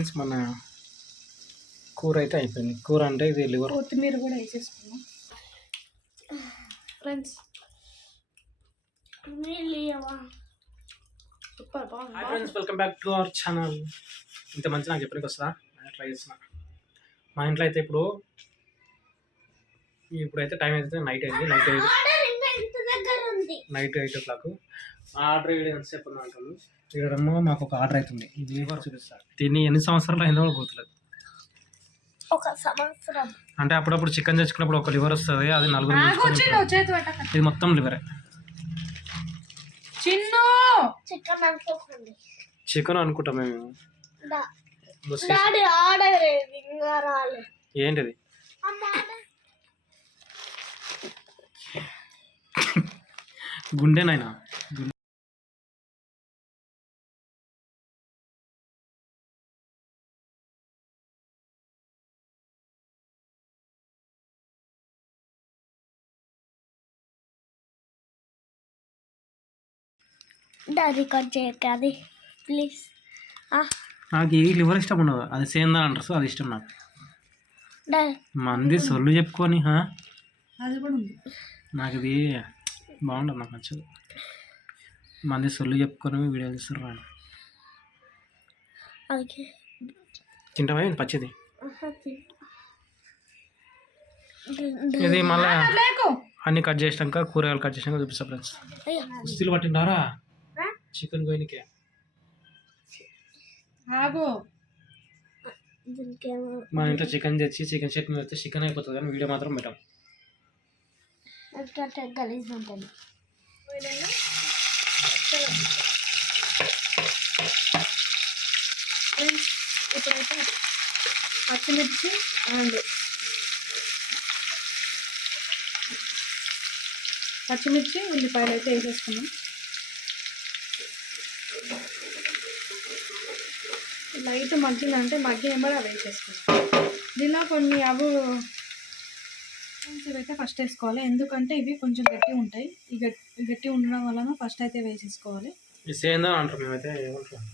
Friends మన కూర అయితే అయిపోయింది. కూర అంటే ఇది లివర్. కొత్తిమీర కూడా వేసేసుకున్నాం. ఫ్రెండ్స్ సూపర్ బాగుంది hi friends welcome back to our channel ఇంత మంచి నాకు చెప్పడానికి వస్తుందా? నేను ట్రై చేసిన మా ఇంట్లో అయితే ఇప్పుడు ఇప్పుడైతే టైం అయితే నైట్ అయింది. నైట్ అయింది. Night eight o'clock. ఆర్డర్ వేయడం ఎంతసేపు అంటాను మాకు ఒక ఆర్డర్ అవుతుంది ఇది లివర్ చూపిస్తారు దీన్ని ఎన్ని సంవత్సరాలు అయిందో కూడా గుర్తులేదు. ఒక సంవత్సరం. అంటే అప్పుడప్పుడు చికెన్ తెచ్చుకున్నప్పుడు ఒక లివర్ వస్తుంది అది నలుగురు ఇది మొత్తం లివరే చిన్ను! చికెన్ అనుకోకండి చికెన్ అనుకుంటాం మేము. డాడీ ఆర్డర్ ఏంటిది అమ్మ ఆర్డర్ గుండెనైనా? చేయక అది ప్లీజ్. నాకు ఈ లివర్ ఇష్టం ఉండదు. అది సేందా అంటారు సో అది ఇష్టం నాకు. మంది సొల్లు చెప్పుకొని హా? అది కూడా ఉంది. నాకు ఇది బాగుండదు నాకు నచ్చదు. మంది సొల్లు చెప్పుకొని వీడియో తీస్తారు రాను. తింటావా ఏంటి పచ్చిది? ఇది మళ్ళీ అన్ని కట్ చేసినాక కూరగాయలు కట్ చేసినాక చూపిస్తా ఫ్రెండ్స్. కుస్తీలు పట్టిండారా? చికెన్ గోయినకే మన ఇంట్లో చికెన్ తెచ్చి చికెన్ చట్నీ పెడితే చికెన్ అయిపోతుంది కానీ వీడియో మాత్రం పెట్టాం. అట్లా గలీజ్ ఉంటుంది. ఇప్పుడైతే పచ్చిమిర్చి అండ్ పచ్చిమిర్చి ఉల్లిపాయలు అయితే వేసేసుకున్నాం లైట్ మగ్గిందంటే మగ్గి ఎంబడి అవి వేసేసుకున్నాం దీనిలో కొన్ని అవు ఇవైతే ఫస్ట్ వేసుకోవాలి. ఎందుకంటే ఇవి కొంచెం గట్టి ఉంటాయి. ఈ గట్టి గట్టి ఉండడం వలన ఫస్ట్ అయితే వేసేసుకోవాలి. సేందా అంటారు మేమైతే ఏమంటాం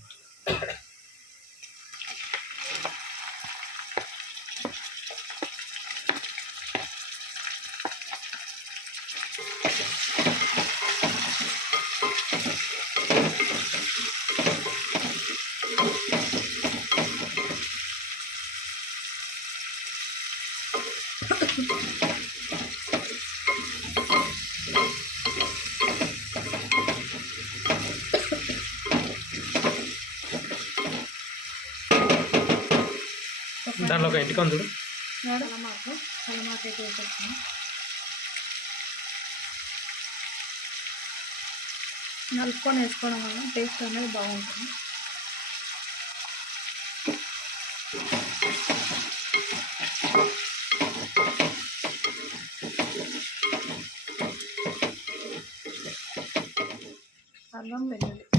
దాంట్లో ఒక ఇంటికి చూడు. కలమాకు కలమాకు అయితే వేసేస్తాను నలుపుకొని వేసుకోవడం వల్ల టేస్ట్ అనేది బాగుంటుంది. అల్లం వెల్లుల్లి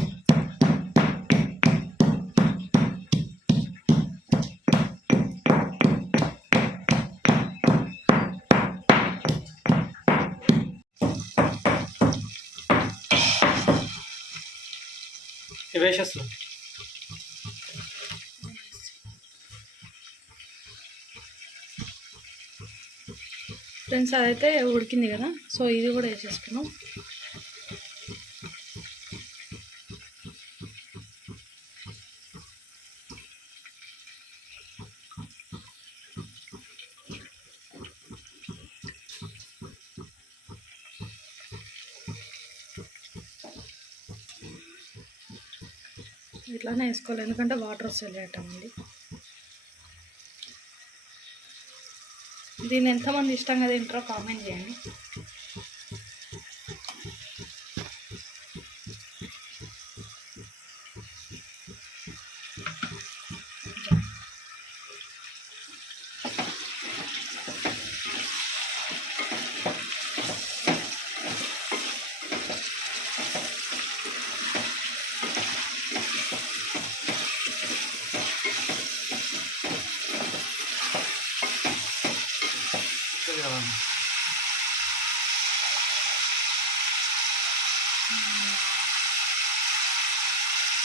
వేసేస్తున్నాం ఫ్రెండ్స్ అదైతే ఉడికింది కదా సో ఇది కూడా వేసేసుకున్నాం ఇట్లానే వేసుకోవాలి. ఎందుకంటే వాటర్ వస్తాయి అండి దీన్ని ఎంతమంది ఇష్టంగా తింటారో కామెంట్ చేయండి.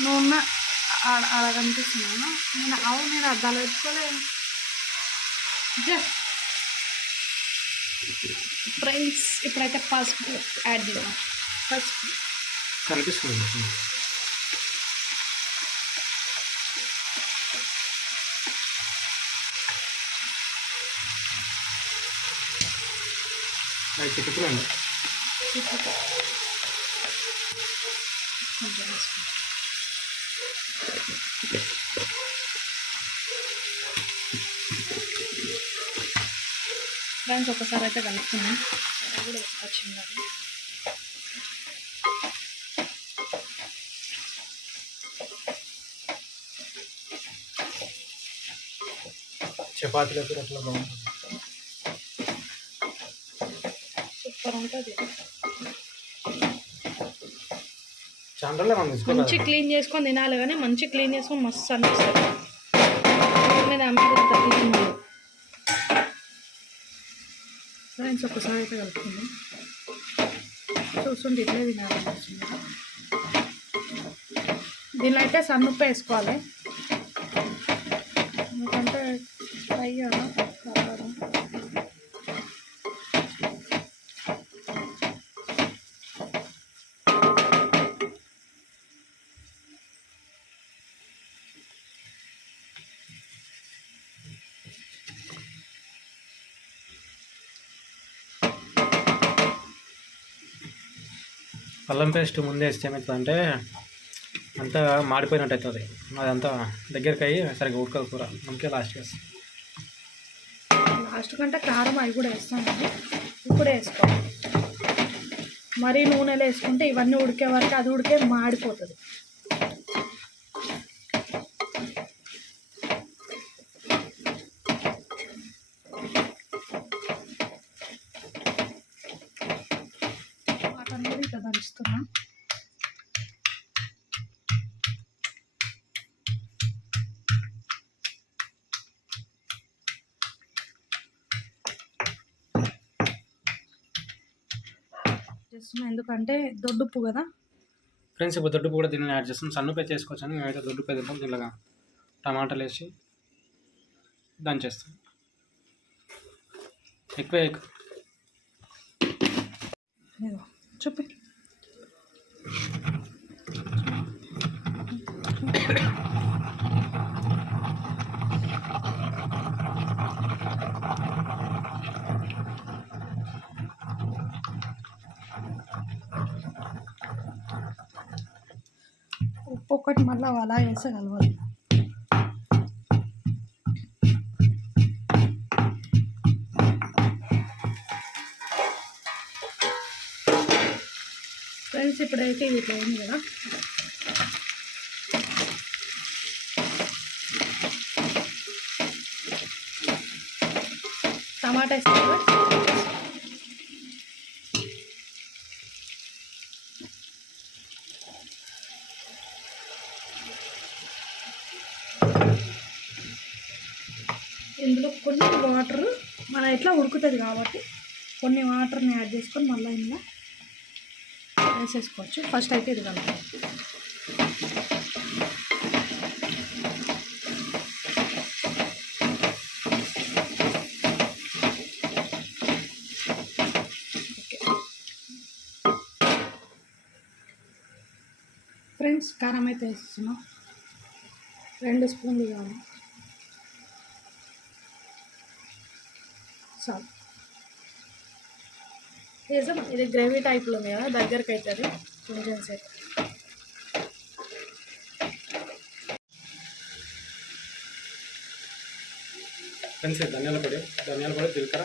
నూనె ఆడ ఆడ కనిపిస్తున్నాను నేను అవును నేను అద్దాలు పెట్టుకోలే జస్ట్ ఫ్రెండ్స్ ఇప్పుడైతే పసుపు యాడ్ చేద్దాం పసుపు కనిపిస్తుంది అది వేసుకుంటాం ఫ్రెండ్స్ ఒకసారి అయితే కలుపుకున్నాం కూడా వేసుకొచ్చింది అది. చపాతీలకు అట్లా బాగుంటుంది. రోజులు మనం మంచి క్లీన్ చేసుకొని తినాలి కానీ మంచి క్లీన్ చేసుకొని మస్తు అనిపిస్తుంది. నేను అమ్మాయి తగ్గించింది ఫ్రెండ్స్ ఒకసారి అయితే కలుపుకుందాం. చూస్తుంటే ఇట్లే తినాలనిపిస్తుంది దీనిలో అయితే సన్నుప్పు వేసుకోవాలి. ఎందుకంటే ఫ్రై కదా అల్లం పేస్ట్ ముందే వేస్తే ఏమవుతుందంటే అంతా మాడిపోయినట్టు అవుతుంది అదంతా దగ్గరికి అయ్యి సరిగ్గా ఉడకదు కూర. అందుకే లాస్ట్ చేస్తాం లాస్ట్ కంటే కారం అవి కూడా వేస్తామండి ఇప్పుడే వేసుకోవాలి. మరీ నూనెలో వేసుకుంటే ఇవన్నీ ఉడికే వరకు అది ఉడికే మాడిపోతుంది వాటర్ కూడా ఇట్లా దంచుతున్నా చేస్తున్నా. ఎందుకంటే దొడ్డుప్పు కదా. ఫ్రెండ్స్ ఇప్పుడు దొడ్డుపు కూడా దీన్ని యాడ్ చేస్తాం సన్నుపే చేసుకోవచ్చు అని మేమైతే దొడ్డుపే తింటాం. దీనిలాగా టమాటాలు వేసి దంచేస్తాం ఎక్కువ ఎక్కువ. ఒక్కొక్కటి మళ్ళీ అలా వేస్తే కలవాలి. ఫ్రెండ్స్ ఇప్పుడైతే ఇది ఇట్లా అయింది కదా. టమాటా ఇస్తాను ఇందులో కొన్ని వాటర్ మన ఎట్లా ఉడుకుతుంది కాబట్టి కొన్ని వాటర్ని యాడ్ చేసుకొని మళ్ళీ ఇందులో వేసేసుకోవచ్చు. ఫస్ట్ అయితే ఇది కలుపు ఫ్రెండ్స్ కారం అయితే వేస్తున్నాం. రెండు స్పూన్లు కావాలి చాలు నిజం ఇది గ్రేవీ టైప్లో ఉంది కదా దగ్గరికి అవుతుంది కొంచెం సేపు ఫ్రెండ్స్ ఇది ధనియాల పొడి ధనియాల పొడి జీలకర్ర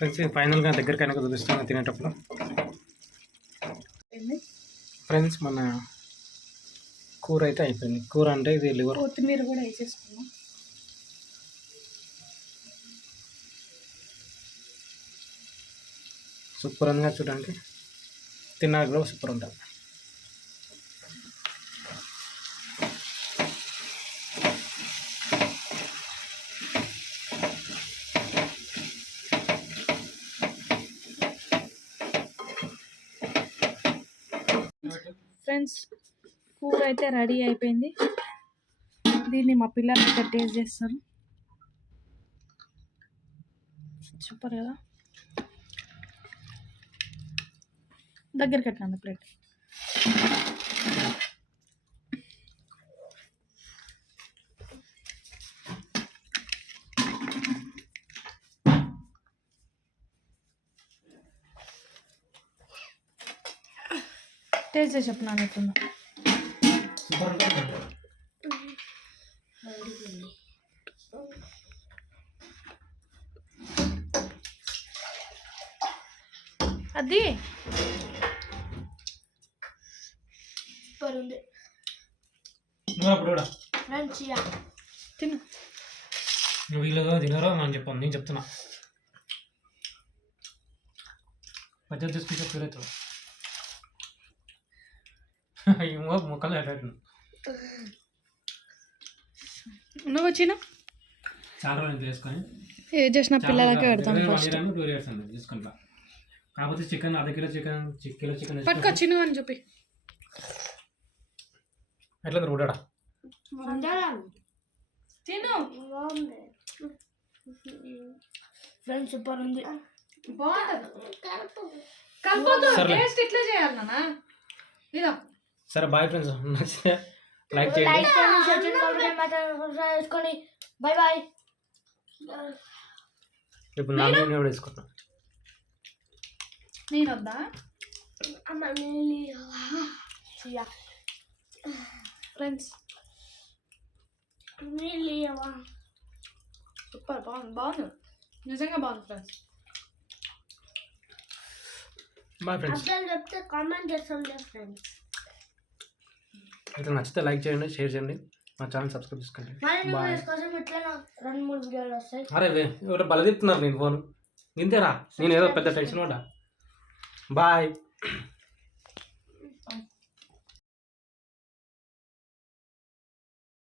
ఫ్రెండ్స్ ఇది ఫైనల్గా దగ్గరికి అయినా చూపిస్తాను తినేటప్పుడు? ఫ్రెండ్స్ మన కూర అయితే అయిపోయింది. కూర అంటే ఇది లివర్. కొత్తిమీర కూడా వేసేసుకున్నాం. సూపర్ ఉందిగా చూడడానికి తిన్నాక కూడా సూపర్ ఉంటుంది. ఫ్రెండ్స్ కూర అయితే రెడీ అయిపోయింది. దీన్ని మా పిల్లలు అయితే టేస్ట్ చేస్తారు. సూపర్ కదా? దగ్గర కట్టండి ప్లేట్? టేస్ట్ చేసి చెప్పు నాన్న ఎట్లుందో సూపర్ ఉంటుంది అది తిను. నువ్వు వీళ్ళదో తినరో అని చెప్పాను నేను చెప్తున్నా. పచ్చడి తీసుకుంటే పేరైతే ఏమో మొక్కలు ఎట్టాడు నువ్వు వచ్చిన? చాలా రోజులు చేసుకొని ఏ చేసిన పిల్లలకే పెడతాం ఫస్ట్ టూ ఇయర్స్ అండి తీసుకుంటా కాకపోతే చికెన్ అర్ధ కిలో చికెన్ కిలో చికెన్ పట్టుకొచ్చి నువ్వు అని చెప్పి ఎట్లా రూడాడా తిను. బాగుంది ఫ్రెండ్స్ సూపర్ ఉంది. బాగుంటుంది. సర్లే. టేస్ట్ ఇట్లా చేయాలి నాన్న. ఇదా. సరే బాయ్ ఫ్రెండ్స్ నచ్చితే లైక్ చేయండి. లైక్ చేయండి. షేర్ చేయండి కామెంట్ చేయండి, సబ్స్క్రైబ్ చేసుకోండి బాయ్ బాయ్ ఇప్పుడు నా నేను కూడా వేసుకుంటాను నేను వద్దా? అమ్మ నీళ్ళు యా ఫ్రెండ్స్? సూపర్ బాగుంది బాగుంది. నిజంగా బాగుంది ఫ్రెండ్స్ బాయ్ ఫ్రెండ్స్ అసలు చెప్తే కామెంట్ చేస్తాంలే ఫ్రెండ్స్ అయితే నచ్చితే లైక్ చేయండి షేర్ చేయండి. మా ఛానల్ సబ్స్క్రైబ్ చేసుకోండి. అరే ఎవరో బల చెప్తున్నారు నేను ఫోన్ ఇంతేరా నేను ఏదో పెద్ద టెన్షన్ పడ్డా. బాయ్